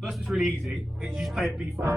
First, it's really easy. You just play a B flat.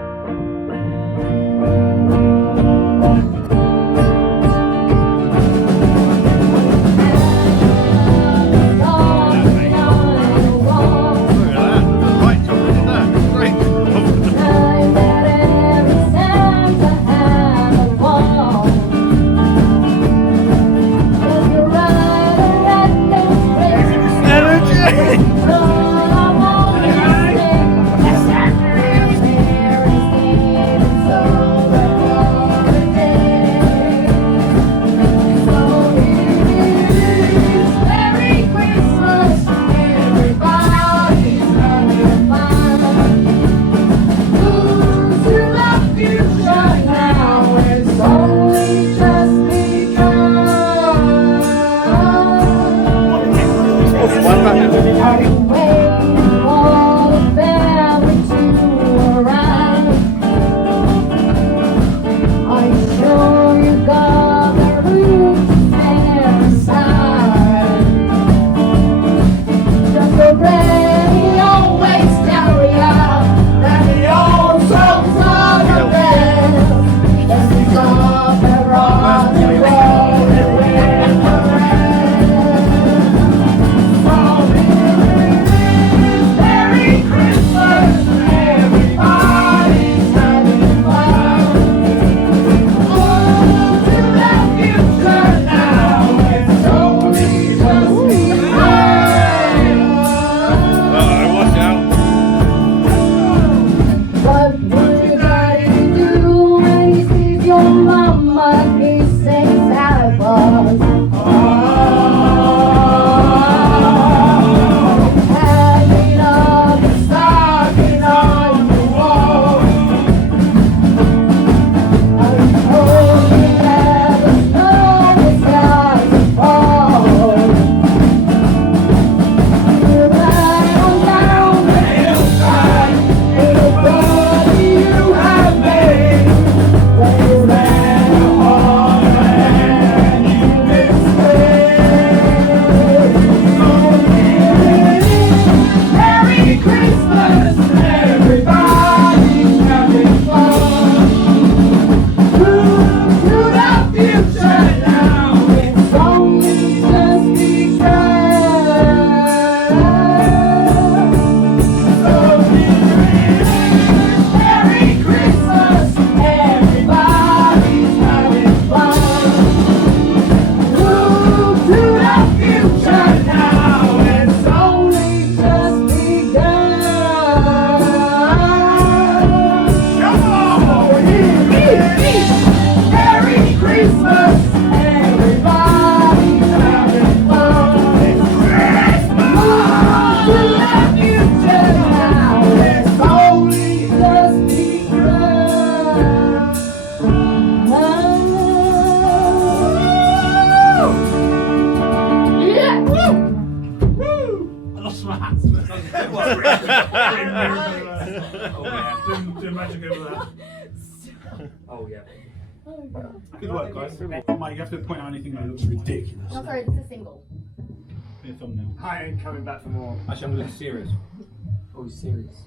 Oh yeah. Good work, guys. Mate, you have to point out anything that looks ridiculous. No, sorry, this is a single. In a thumbnail. I ain't coming back for more. Actually, I'm looking serious. Oh, serious.